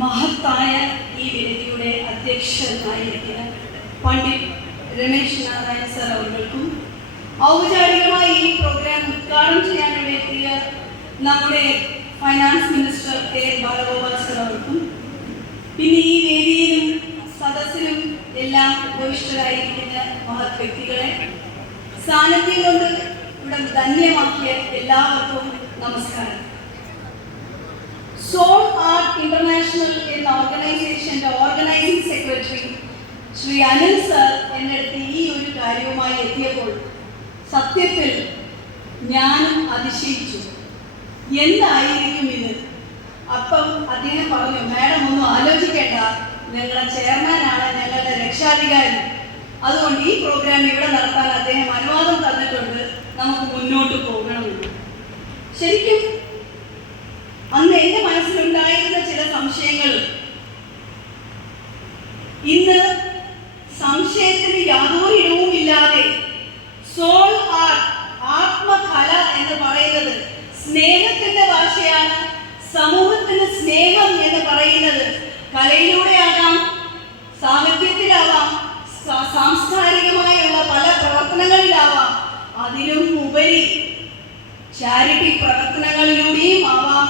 മഹത്തായ ഈ വേദിയുടെ അധ്യക്ഷനായിരിക്കുന്ന പണ്ഡിറ്റ് രമേശ് നാരായണ സർ അവർക്കും ഔപചാരികമായി ഈ പ്രോഗ്രാം ഉദ്ഘാടനം ചെയ്യാനുള്ള എത്തിയ നമ്മുടെ finance minister K Balagopal sir അവർക്കും പിന്നെ ഈ വേദിയിലും സദസ്സിലും എല്ലാം ഉപവിഷ്ടരായിരിക്കുന്ന മഹത് വ്യക്തികളെ സാന്നിധ്യം കൊണ്ട് ഇവിടെ ധന്യമാക്കിയ എല്ലാവർക്കും നമസ്കാരം. സോൾ ആർട്ട് ഇന്റർനാഷണൽ എന്ന ഓർഗനൈസേഷന്റെ organising secretary Shri Anil sir എന്നെ അടുത്ത് ഈ ഒരു കാര്യവുമായി എത്തിയപ്പോൾ സത്യത്തിൽ ഞാനും അതിശയിച്ചു. എന്തായിരിക്കും ഇത്? അപ്പം അദ്ദേഹം പറഞ്ഞു, മാഡം ഒന്നും ആലോചിക്കേണ്ട, ഞങ്ങളുടെ ചെയർമാനാണ് ഞങ്ങളുടെ രക്ഷാധികാരി, അതുകൊണ്ട് ഈ പ്രോഗ്രാം ഇവിടെ നടത്താൻ അദ്ദേഹം അനുവാദം തന്നിട്ടുണ്ട്, നമുക്ക് മുന്നോട്ട് പോകണമെന്ന്. ശരിക്കും അന്ന് എൻ്റെ മനസ്സിലുണ്ടായിരുന്ന ചില സംശയങ്ങൾ ഇന്ന് സംശയത്തിന് യാതൊരു ഇടവുമില്ലാതെ സോൾ ആർട്ട്, ആത്മകല എന്ന് പറയുന്നത് സ്നേഹത്തിന്റെ ഭാഷയാണ്. സമൂഹത്തിന് സ്നേഹം എന്ന് പറയുന്നത് കലയിലൂടെയാകാം, സാഹിത്യത്തിലാവാം, സാംസ്കാരികമായുള്ള പല പ്രവർത്തനങ്ങളിലാവാം, അതിലും ഉപരി ചാരിറ്റി പ്രവർത്തനങ്ങളിലൂടെയും ആവാം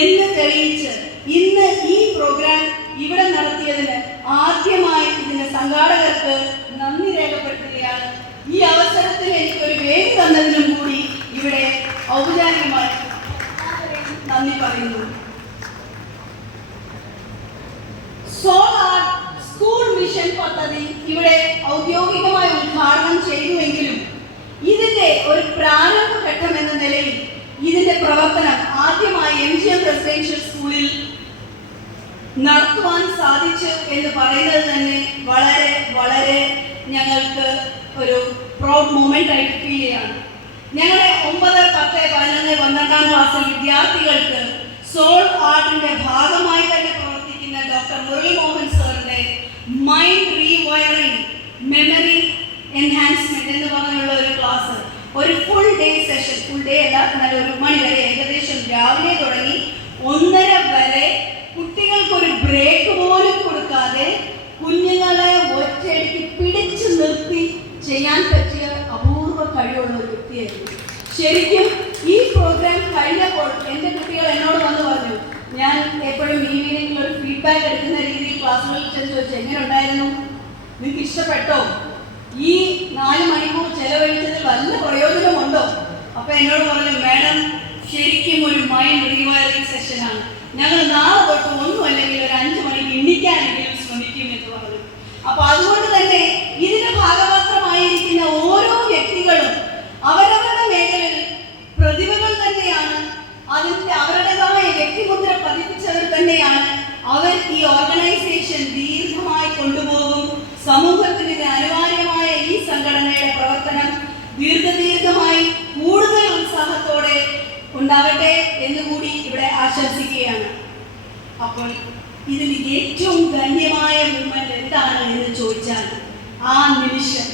എന്ന് തെളിയിച്ച് ഇന്ന് ഈ പ്രോഗ്രാം ഇവിടെ നടത്തിയതിന് ആദ്യമായി ഇതിന്റെ സംഘാടകർക്ക് നന്ദി രേഖപ്പെടുത്തുകയാണ്. ഈ അവസരത്തിൽ എനിക്കൊരു വേദി തന്നതിനും കൂടി ഇവിടെ ഔപചാരികമായി നന്ദി പറയുന്നു. സോൾ ആർട്ട് സ്കൂൾ മിഷൻ പദ്ധതി ഇവിടെ ഔദ്യോഗികമായി ഉദ്ഘാടനം ചെയ്തുവെങ്കിലും ഇതിന്റെ ഒരു പ്രാരംഭ ഘട്ടം എന്ന നിലയിൽ ഇതിന്റെ പ്രവർത്തനം ആദ്യമായി MGM റെസിഡൻഷ്യൽ സ്കൂളിൽ നടത്തുവാൻ സാധിച്ചു എന്ന് പറയുന്നത് തന്നെ വളരെ വളരെ ഞങ്ങൾക്ക് ഒരു പ്രൗഡ് മൂമെന്റ് ആയിട്ട് ഫീൽ ചെയ്യാണ്. ഞങ്ങളുടെ 9, 10, 11, 12 ക്ലാസ്സിൽ വിദ്യാർത്ഥികൾക്ക് സോൾ ആർട്ടിന്റെ ഭാഗമായി തന്നെ പ്രവർത്തിക്കുന്ന ഡോക്ടർ മുരളി മോഹൻ സാറിന്റെ മൈൻഡ് റീവയറിംഗ് മെമ്മറി എൻഹാൻസ്മെന്റ് എന്ന് പറഞ്ഞുള്ള ഒരു ക്ലാസ്, ഒരു full day session, full day അല്ല, എന്നാൽ 1 മണി വരെ, ഏകദേശം രാവിലെ തുടങ്ങി 1:30 വരെ കുട്ടികൾക്കൊരു ബ്രേക്ക് പോലും കൊടുക്കാതെ കുഞ്ഞുങ്ങളെ ഒറ്റയടിക്ക് പിടിച്ചു നിർത്തി ചെയ്യാൻ പറ്റിയ അപൂർവ കഴിവുള്ള ഒരു വ്യക്തിയായിരുന്നു. ശരിക്കും ഈ പ്രോഗ്രാം കഴിഞ്ഞപ്പോൾ എൻ്റെ കുട്ടികൾ എന്നോട് വന്ന് പറഞ്ഞു, ഞാൻ എപ്പോഴും ഈവനിങ്ങിൽ ഒരു ഫീഡ്ബാക്ക് എടുക്കുന്ന രീതിയിൽ ക്ലാസ്സുകളിൽ ചെന്ന് ചോദിച്ചു, എങ്ങനെ ഉണ്ടായിരുന്നു, നിങ്ങൾക്ക് ഇഷ്ടപ്പെട്ടോ, ഈ 4 മണിക്കൂർ ചെലവഴിച്ചതിൽ വല്ല പ്രയോജനമുണ്ടോ? അപ്പൊ എന്നോട് പറഞ്ഞു, മാഡം ശരിക്കും ഒരു മൈൻഡ് റീവയറിംഗ് സെഷനാണ്, ഞങ്ങൾ നാളെ തൊട്ട് ഒന്നും അല്ലെങ്കിൽ ഒരു 5 മണിക്ക് എണ്ണിക്കാനെങ്കിലും ശ്രമിക്കും എന്ന് പറഞ്ഞു. അപ്പൊ അതുകൊണ്ട് തന്നെ ഇതിന്റെ ഭാഗമാത്രമായിരിക്കുന്ന ഓരോ വ്യക്തികളും അവരവരുടെ മേഖലയിൽ പ്രതിഭകൾ തന്നെയാണ്, അതിന്റെ അവരുടേതായ വ്യക്തിമുദ്ര പതിപ്പിച്ചവർ തന്നെയാണ്. അവർ ഈ ഓർഗനൈസേഷൻ ദീർഘമായി കൊണ്ടുപോകും. സമൂഹത്തിന് അനിവാര്യമായ ഈ സംഘടനയുടെ പ്രവർത്തനം ദീർഘമായി കൂടുതൽ ഉത്സാഹത്തോടെ ഉണ്ടാകട്ടെ എന്നുകൂടി ഇവിടെ ആശംസിക്കുകയാണ്. അപ്പോൾ ഇതിൽ ഏറ്റവും ധന്യമായ മൂമെന്റ് എന്താണ് എന്ന് ചോദിച്ചാൽ, ആ നിമിഷം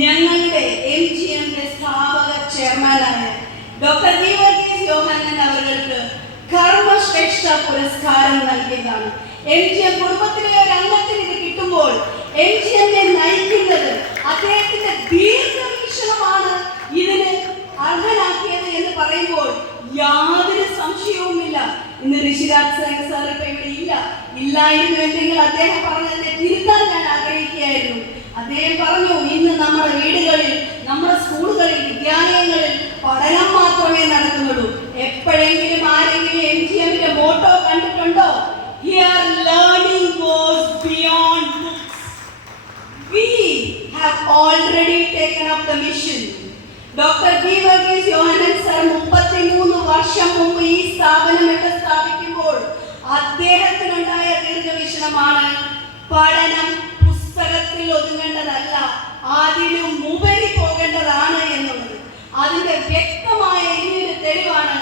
ഞങ്ങളുടെ MGM സ്ഥാപക ചെയർമാനായ ഡോക്ടർ വി വർഗീസ് യോഹന്നാൻ അവർക്ക് കർമ്മശ്രേഷ്ഠ പുരസ്കാരം നൽകിയതാണ്. MGM കുടുംബത്തിലെ ഒരു അംഗത്തിന് ഇത് കിട്ടുമ്പോൾ MGM നയിക്കുന്നത് അദ്ദേഹത്തിന്റെ ദീർഘവീക്ഷണമാണ് ഇതിന് അർഹനാക്കിയത് എന്ന് പറയുമ്പോൾ യാതൊരു സംശയവുമില്ല. ഇന്ന് ഋഷിരാജ് സാർ ഇപ്പൊ ഇവിടെ ഇല്ലായിരുന്നുവെങ്കിൽ അദ്ദേഹം പറഞ്ഞതിനെ തിരുത്താൻ ഞാൻ ആഗ്രഹിക്കുകയായിരുന്നു. അദ്ദേഹം പറഞ്ഞു, ഇന്ന് നമ്മുടെ വീടുകളിൽ, നമ്മുടെ സ്കൂളുകളിൽ, വിദ്യാലയങ്ങളിൽ പഠനം മാത്രമേ നടക്കുന്നുള്ളൂ. എപ്പോഴെങ്കിലും ആരെങ്കിലും MGMന്റെ മോട്ടോ കണ്ടിട്ടുണ്ടോ? Here learning goes beyond books. We have already taken up the mission. Doctor V Varghese Yohannan sir 33 വർഷം മുമ്പ് ഈ സ്ഥാപനം ഇവിടെ സ്ഥാപിക്കുമ്പോൾ അദ്ദേഹത്തിനുണ്ടായ ദീർഘവീക്ഷണമാണ്, പഠനം പുസ്തകത്തിൽ ഒതുങ്ങേണ്ടതല്ല, അതിലും ഉപരി പോകേണ്ടതാണ് എന്നുള്ളത്. അതിന്റെ വ്യക്തമായ ഇനിയൊരു തെളിവാണ്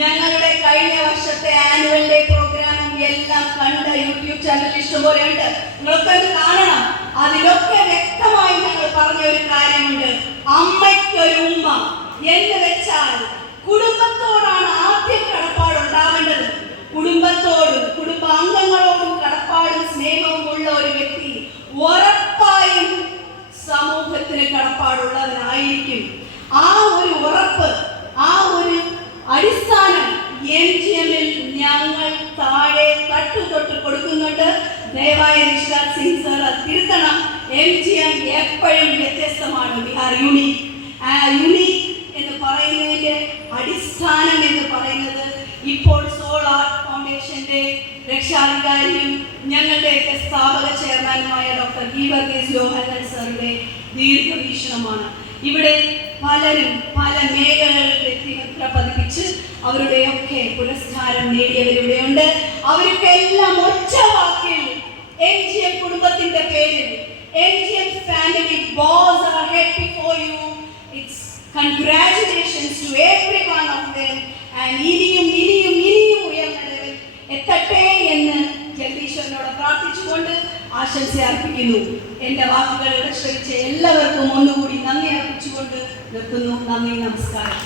ഞങ്ങളുടെ കഴിഞ്ഞ വർഷത്തെ ആനുവൽ ഡേ പ്രോഗ്രാമും എല്ലാം കണ്ട യൂട്യൂബ് ചാനൽ ഇഷ്ടംപോലെ ഉണ്ട്, നിങ്ങളൊക്കെ അത് കാണണം. അതിലൊക്കെ വ്യക്തമായി ഞങ്ങൾ പറഞ്ഞ ഒരു കാര്യമുണ്ട്, അമ്മയ്ക്കൊരു ഉമ്മ എന്ന് വെച്ചാൽ കുടുംബത്തോടാണ് ആദ്യം കടപ്പാടുണ്ടാവേണ്ടത്. കുടുംബത്തോടും കുടുംബാംഗങ്ങളോടും പുറപ്പാടുള്ളവനായിരിക്കും. ആ ഒരു ഉറപ്പ്, ആ ഒരു അടിസ്ഥാനം MGM-ൽ ഞങ്ങൾ താഴെ തൊട്ട് കൊടുക്കുന്നുണ്ട്. ദയവായി ഋഷിരാജ് സിംഗ് സർ തിരുത്തണം. MGM എപ്പോഴും വ്യത്യസ്തമാണ്. V R unique. യുണീക് എന്ന് പറയുന്നതിൻ്റെ അടിസ്ഥാനം എന്ന് പറയുന്നത് ഇപ്പോൾ സോൾ ആർട്ട് ഫൗണ്ടേഷന്റെ രക്ഷാധികാരിയും ഞങ്ങളുടെയൊക്കെ സ്ഥാപക ചെയർമാനുമായ ഡോക്ടർ ഗീവർഗീസ് യോഹന്നാൻ സാറുടെ ദീർഘവീക്ഷണമാണ്. ഇവിടെ പലരും പല മേഖലകളിൽ വ്യക്തിമുദ്ര പതിപ്പിച്ച് അവരുടെയൊക്കെ പുരസ്കാരം നേടിയവരിവിടെയുണ്ട്. അവർക്കെല്ലാം ഒറ്റ വാക്കിൽ MGM കുടുംബത്തിന്റെ പേരിൽ MGM family bows our head before you. It's congratulations to every one of them. And ഇനിയും ഉയർന്ന ലെവൽ എത്തട്ടെ എന്ന് ജഗദീശ്വരനോട് പ്രാർത്ഥിച്ചുകൊണ്ട് ആശംസ അർപ്പിക്കുന്നു. എൻ്റെ വാക്കുകൾ ശ്രവിച്ച എല്ലാവർക്കും ഒന്നുകൂടി നന്ദി അർപ്പിച്ചുകൊണ്ട് നിർത്തുന്നു. നന്ദി, നമസ്കാരം.